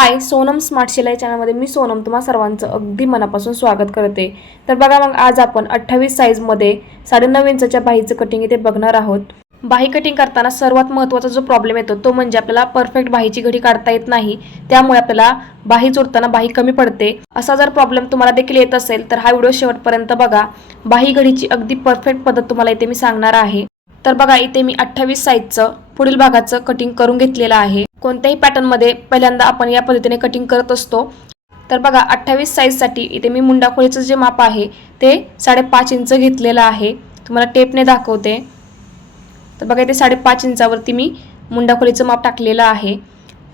हाय Sonam smart शिलाई चॅनलमध्ये मी सोनम तुम्हा सर्वांचं अगदी मनापासून स्वागत करते. तर बघा मग आज आपण अठ्ठावीस साईजमध्ये साडेनऊ इंचाच्या बाहीचं कटिंग इथे बघणार आहोत. बाही कटिंग करताना सर्वात महत्त्वाचा जो प्रॉब्लेम येतो तो म्हणजे आपल्याला परफेक्ट बाहीची घडी काढता येत नाही. त्यामुळे आपल्याला बाही जोडताना बाही कमी पडते. असा जर प्रॉब्लेम तुम्हाला देखील येत असेल तर हा व्हिडिओ शेवटपर्यंत बघा. बाही घडीची अगदी परफेक्ट पद्धत तुम्हाला इथे मी सांगणार आहे. तर बघा इथे मी अठ्ठावीस साईजचं पुढील भागाचं कटिंग करून घेतलेलं आहे. कोणत्याही पॅटर्नमध्ये पहिल्यांदा आपण या पद्धतीने कटिंग करत असतो. तर बघा अठ्ठावीस साईजसाठी इथे मी मुंडाखोळीचं जे माप आहे ते साडेपाच इंच घेतलेलं आहे. तुम्हाला टेपने दाखवते. तर बघा इथे साडेपाच इंचावरती मी मुंडाखोळीचं माप टाकलेलं आहे.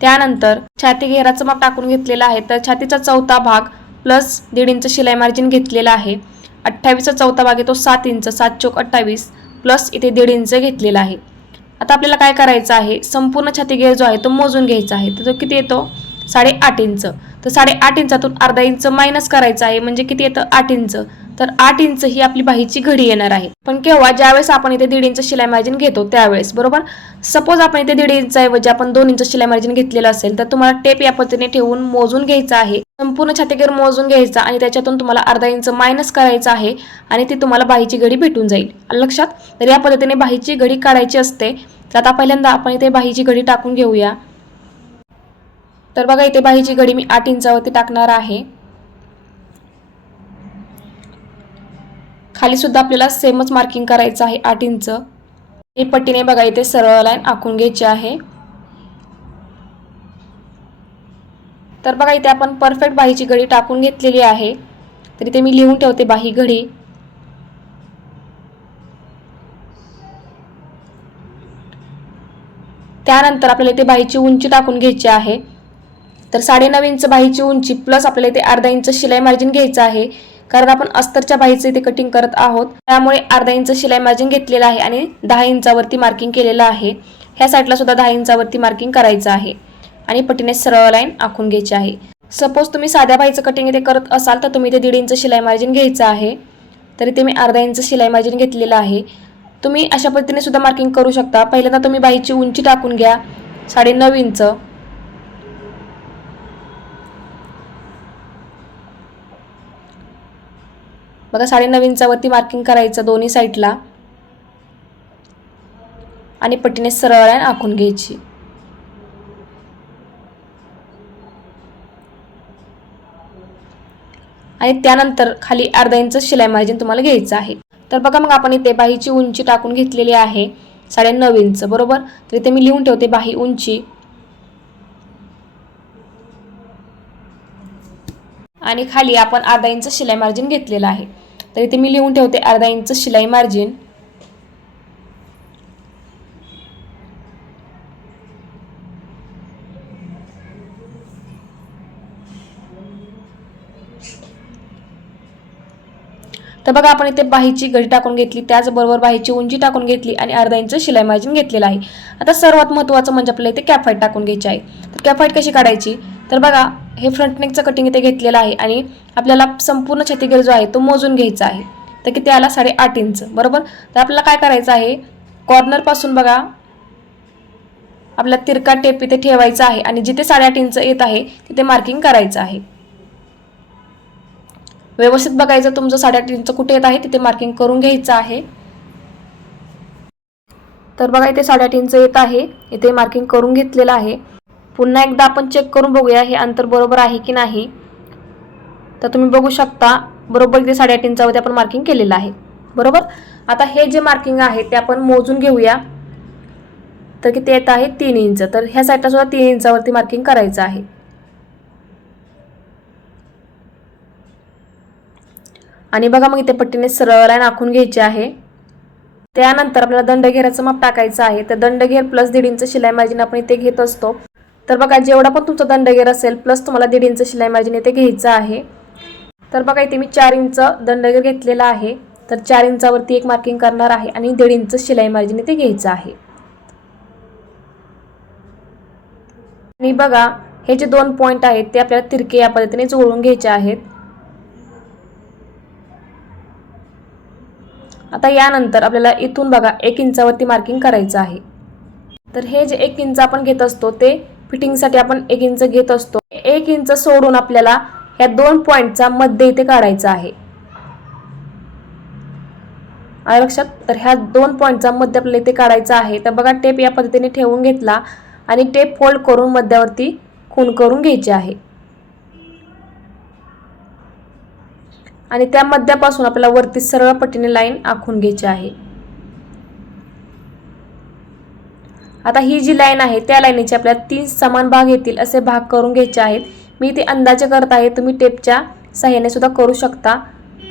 त्यानंतर छाती घेराचं माप टाकून घेतलेलं आहे. तर छातीचा चौथा भाग प्लस दीड इंच शिलाई मार्जिन घेतलेला आहे. अठ्ठावीसचा चौथा भाग आहे तो सात इंच सात चोक अठ्ठावीस प्लस इथे दीड इंच घेतलेला आहे. आता आपल्याला काय करायचं आहे? संपूर्ण छातीगेर जो आहे तो मोजून घ्यायचा आहे. तर तो किती येतो? साडेआठ इंच. तर साडेआठ इंचातून अर्धा इंच मायनस करायचं आहे म्हणजे किती येतं? आठ इंच. तर आठ इंच ही आपली बाहीची घडी येणार आहे. पण केव्हा? ज्यावेळेस आपण इथे दीड इंच शिलाई मार्जिन घेतो त्यावेळेस. बरोबर? सपोज आपण इथे दीड इंच ऐवजी आपण दोन इंच शिलाई मार्जिन घेतलेलं असेल तर तुम्हाला टेप या पद्धतीने ठेवून मोजून घ्यायचं आहे. संपूर्ण छातीगर मोजून घ्यायचा आणि त्याच्यातून तुम्हाला अर्धा इंच मायनस करायचं आहे आणि ती तुम्हाला बाहीची घडी भेटून जाईल. लक्षात? तर या पद्धतीने बाहीची घडी काढायची असते. तर आता पहिल्यांदा आपण इथे बाहीची घडी टाकून घेऊया. तर बघा इथे बाहीची घडी मी आठ इंचावरती टाकणार आहे. खाली सुद्धा आपल्याला सेमच मार्किंग करायचं आहे आठ इंच. हे पट्टीने बघा इथे सरळ लाईन आखून घ्यायची आहे. तर बघा इथे आपण परफेक्ट बाहीची घडी टाकून घेतलेली आहे. तर इथे मी लिहून ठेवते बाही घडी. त्यानंतर आपल्याला इथे बाहीची उंची टाकून घ्यायची आहे. तर साडेनऊ इंच बाहीची उंची प्लस आपल्याला इथे अर्धा इंच शिलाई मार्जिन घ्यायचं आहे. कारण आपण अस्तरच्या बाहीचं इथे कटिंग करत आहोत. त्यामुळे अर्धा इंच शिलाई मार्जिन घेतलेलं आहे आणि दहा इंचावरती मार्किंग केलेलं आहे. ह्या साईडला सुद्धा दहा इंचावरती मार्किंग करायचं आहे. आणि पटीने सरळ लाईन आखून घ्यायची आहे. सपोज तुम्ही साध्या बाईचं कटिंग इथे करत असाल तर तुम्ही इथे दीड इंच शिलाई मार्जिन घ्यायचं आहे. तर इथे मी अर्धा इंच शिलाई मार्जिन घेतलेलं आहे. तुम्ही अशा पद्धतीने सुद्धा मार्किंग करू शकता. पहिल्यांदा तुम्ही बाईची उंची टाकून घ्या. साडेनऊ इंच. बघा साडेनऊ इंचावरती मार्किंग करायचं दोन्ही साईडला आणि पट्टीने सरळ लाईन आखून घ्यायची. आणि त्यानंतर खाली अर्धा इंच शिलाई मार्जिन तुम्हाला घ्यायचं आहे. तर बघा मग आपण इथे बाहीची उंची टाकून घेतलेली आहे. साडेनऊ इंच बरोबर? तर इथे मी लिहून ठेवते बाही उंची. आणि खाली आपण अर्धा इंच शिलाई मार्जिन घेतलेलं आहे. तर इथे मी लिहून ठेवते अर्धा इंच शिलाई मार्जिन तर बघा आपण इथे बाहीची घडी टाकून घेतली. त्याचबरोबर बाहीची उंची टाकून घेतली आणि अर्धा इंच शिलाई मार्जिन घेतलेलं आहे. आता सर्वात महत्त्वाचं म्हणजे आपल्याला इथे कॅफाईट टाकून घ्यायची आहे. तर कॅफाईट कशी काढायची? तर बघा हे फ्रंट नेकचं कटिंग इथे घेतलेलं आहे आणि आपल्याला संपूर्ण छातीगर जो आहे तो मोजून घ्यायचा आहे. तर किती आला? साडेआठ इंच. बरोबर? तर आपल्याला काय करायचं आहे? कॉर्नरपासून बघा आपला तिरका टेप इथे ठेवायचा आहे आणि जिथे साडेआठ इंच येत आहे तिथे मार्किंग करायचं आहे. व्यवस्थित बघायचं तुमचं साडेआठ इंच कुठे येत आहे तिथे मार्किंग करून घ्यायचं आहे. तर बघा इथे साडेआठ इंच येत आहे इथे मार्किंग करून घेतलेलं आहे. पुन्हा एकदा आपण चेक करून बघूया हे अंतर बरोबर आहे की नाही. तर तुम्ही बघू शकता बरोबर इथे साडेआठ इंचावरती आपण मार्किंग केलेलं आहे. बरोबर? आता हे जे मार्किंग आहे ते आपण मोजून घेऊया. तर किती येत आहे? तीन इंच. तर ह्या साईडला सुद्धा तीन इंचावरती मार्किंग करायचं आहे. आणि बघा मग इथे पट्टीने सरळ लाईन आखून घ्यायची आहे. त्यानंतर आपल्याला दंडघेराचं माप टाकायचं आहे. तर दंडघेर प्लस दीड इंच शिलाई मार्जिन आपण इथे घेत असतो. तर बघा जेवढा पण तुमचा दंडघेर असेल प्लस तुम्हाला दीड इंच शिलाई मार्जिन इथे घ्यायचं आहे. तर बघा इथे मी चार इंच दंडघेर घेतलेला आहे. तर चार इंचावरती एक मार्किंग करणार आहे आणि दीड इंच शिलाई मार्जिन इथे घ्यायचं आहे. आणि बघा हे जे दोन पॉईंट आहेत ते आपल्याला तिरके या पद्धतीने जोडून घ्यायचे आहेत. आता यानंतर आपल्याला इथून बघा एक इंचावरती मार्किंग करायचं आहे. तर हे जे एक इंच आपण घेत असतो ते फिटिंगसाठी आपण एक इंच घेत असतो. एक इंच सोडून आपल्याला ह्या दोन पॉईंटचा मध्य इथे काढायचा आहे. लक्षात तर ह्या दोन पॉईंटचा मध्य आपल्याला इथे काढायचा आहे. तर बघा टेप या पद्धतीने ठेवून घेतला आणि टेप फोल्ड करून मध्यावरती खून करून घ्यायची आहे. आणि त्या मध्यापासून आपल्याला वरती सरळ पटीने लाईन आखून घ्यायची आहे. आता ही जी लाईन आहे त्या लाईनीचे आपल्याला तीन समान भाग येतील असे भाग करून घ्यायचे आहेत. मी ते अंदाजे करत आहे तुम्ही टेपच्या सहाय्याने सुद्धा करू शकता.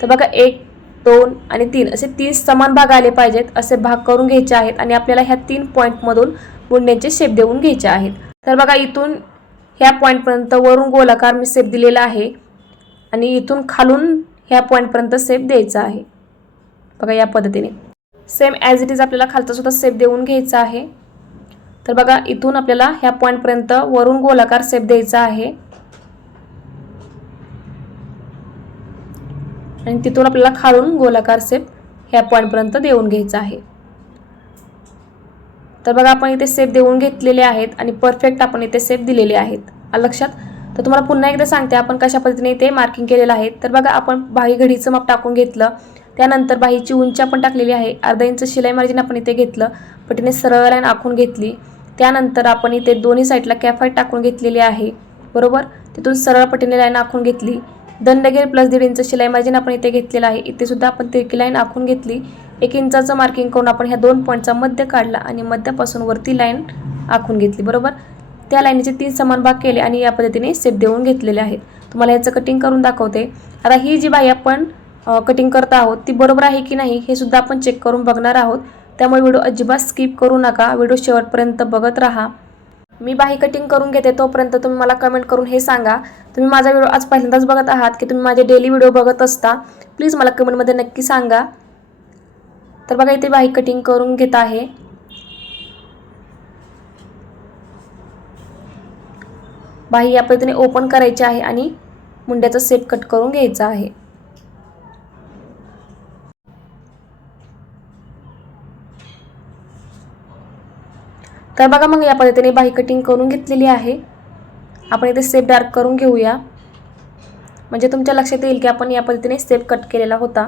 तर बघा एक दोन आणि तीन असे तीन समान भाग आले पाहिजेत असे भाग करून घ्यायचे आहेत आणि आपल्याला ह्या तीन पॉईंटमधून बुंड्यांचे शेप देऊन घ्यायचे आहेत. तर बघा इथून ह्या पॉईंटपर्यंत वरून गोलाकार मी शेप दिलेला आहे. आणि इथून खालून ह्या पॉईंटपर्यंत सेप द्यायचा आहे. बघा या पद्धतीने. सेम ॲज इट इज आपल्याला खालचा सुद्धा शेप देऊन घ्यायचा आहे. तर बघा इथून आपल्याला ह्या पॉईंटपर्यंत वरून गोलाकार सेप द्यायचा आहे. आणि तिथून आपल्याला खालून गोलाकार सेप ह्या पॉईंटपर्यंत देऊन घ्यायचा आहे. तर बघा आपण इथे सेप देऊन घेतलेले आहेत आणि परफेक्ट आपण इथे सेप दिलेले आहेत. लक्षात? तर तुम्हाला पुन्हा एकदा सांगते आपण कशा पद्धतीने ते मार्किंग केलेलं आहे. तर बघा आपण बाही घडीचं माप टाकून घेतलं. त्यानंतर बाहीची उंची आपण टाकलेली आहे. अर्धा इंच शिलाई मार्जिन आपण इथे घेतलं. पटीने सरळ लाईन आखून घेतली. त्यानंतर आपण इथे दोन्ही साईडला कॅफाईट टाकून घेतलेली आहे. बरोबर? तिथून सरळ पटीने लाईन आखून घेतली. दंडगेर प्लस दीड इंच शिलाई मार्जिन आपण इथे घेतलेलं आहे. इथे सुद्धा आपण तिरकी लाईन आखून घेतली. एक इंचाचं मार्किंग करून आपण ह्या दोन पॉईंटचा मध्य काढला आणि मध्यापासून वरती लाईन आखून घेतली. बरोबर? त्या लाईनीचे तीन समान भाग केले आणि या पद्धतीने सेप देऊन घेतलेले आहेत. तुम्हाला याचं कटिंग करून दाखवते. आता ही जी बाई आपण कटिंग करत आहोत ती बरोबर आहे की नाही हे सुद्धा आपण चेक करून बघणार आहोत. त्यामुळे व्हिडिओ अजिबात स्किप करू नका. व्हिडिओ शेवटपर्यंत बघत राहा. मी बाही कटिंग करून घेते तोपर्यंत तुम्ही मला कमेंट करून हे सांगा. तुम्ही माझा व्हिडिओ आज पहिल्यांदाच बघत आहात की तुम्ही माझे डेली व्हिडिओ बघत असता प्लीज मला कमेंटमध्ये नक्की सांगा. तर बघा इथे बाही कटिंग करून घेत आहे. बाही या पद्धतीने ओपन करायची आहे आणि मुंड्याचा सेप कट करून घ्यायचा आहे. तर बघा मग या पद्धतीने बाही कटिंग करून घेतलेली आहे. आपण इथे सेप डार्क करून घेऊया. म्हणजे तुमच्या लक्षात येईल की आपण या पद्धतीने सेप कट केलेला होता.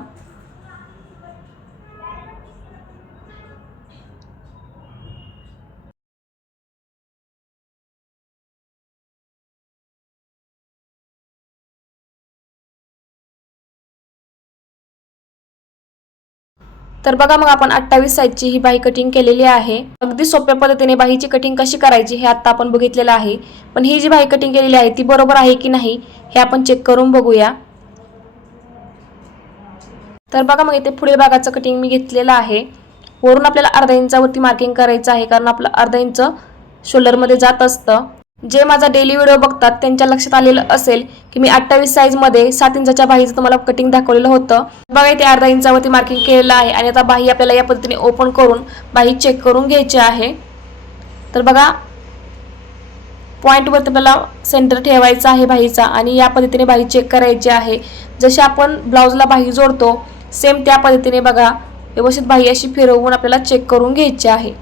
तर बघा मग आपण अठ्ठावीस साईजची ही बाही कटिंग केलेली आहे. अगदी सोप्या पद्धतीने बाहीची कटिंग कशी करायची हे आता आपण बघितलेलं आहे. पण ही जी बाही कटिंग केलेली आहे ती बरोबर आहे की नाही हे आपण चेक करून बघूया. तर बघा मग इथे पुढील भागाचं कटिंग मी घेतलेलं आहे. वरून आपल्याला अर्धा इंचावरती मार्किंग करायचं आहे कारण आपलं अर्धा इंच शोल्डरमध्ये जात असतं. जे माझा डेली व्हिडिओ बघतात त्यांच्या लक्षात आलेलं असेल की मी अठ्ठावीस साईजमध्ये सात इंचाच्या बाहीचं तुम्हाला कटिंग दाखवलेलं होतं. बघा इथे अर्धा इंचावरती मार्किंग केलेलं आहे आणि आता बाही आपल्याला या पद्धतीने ओपन करून बाही चेक करून घ्यायची आहे. तर बघा पॉईंटवरती आपल्याला सेंटर ठेवायचा आहे बाहीचा आणि या पद्धतीने बाही चेक करायची आहे. जशी आपण ब्लाऊजला बाही जोडतो सेम त्या पद्धतीने बघा व्यवस्थित बाही अशी फिरवून आपल्याला चेक करून घ्यायची आहे.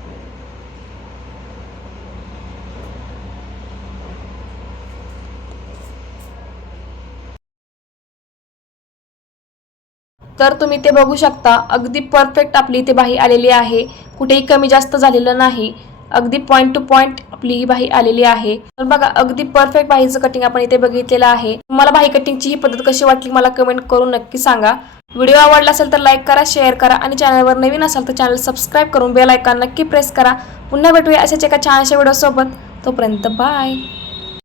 तर तुम्ही ते बघू शकता. अगदी परफेक्ट आपली इथे बाही आलेली आहे. कुठेही कमी जास्त झालेलं नाही. अगदी पॉईंट टू पॉईंट आपली ही बाही आलेली आहे. तर बघा अगदी परफेक्ट बाहीचं कटिंग आपण इथे बघितलेलं आहे. तुम्हाला बाही कटिंगची ही पद्धत कशी वाटली मला कमेंट करून नक्की सांगा. व्हिडिओ आवडला असेल तर लाईक करा शेअर करा आणि चॅनलवर नवीन असाल तर चॅनल सबस्क्राईब करून बेल आयकॉन नक्की प्रेस करा. पुन्हा भेटूया अशाच एका छानशा व्हिडिओसोबत तोपर्यंत बाय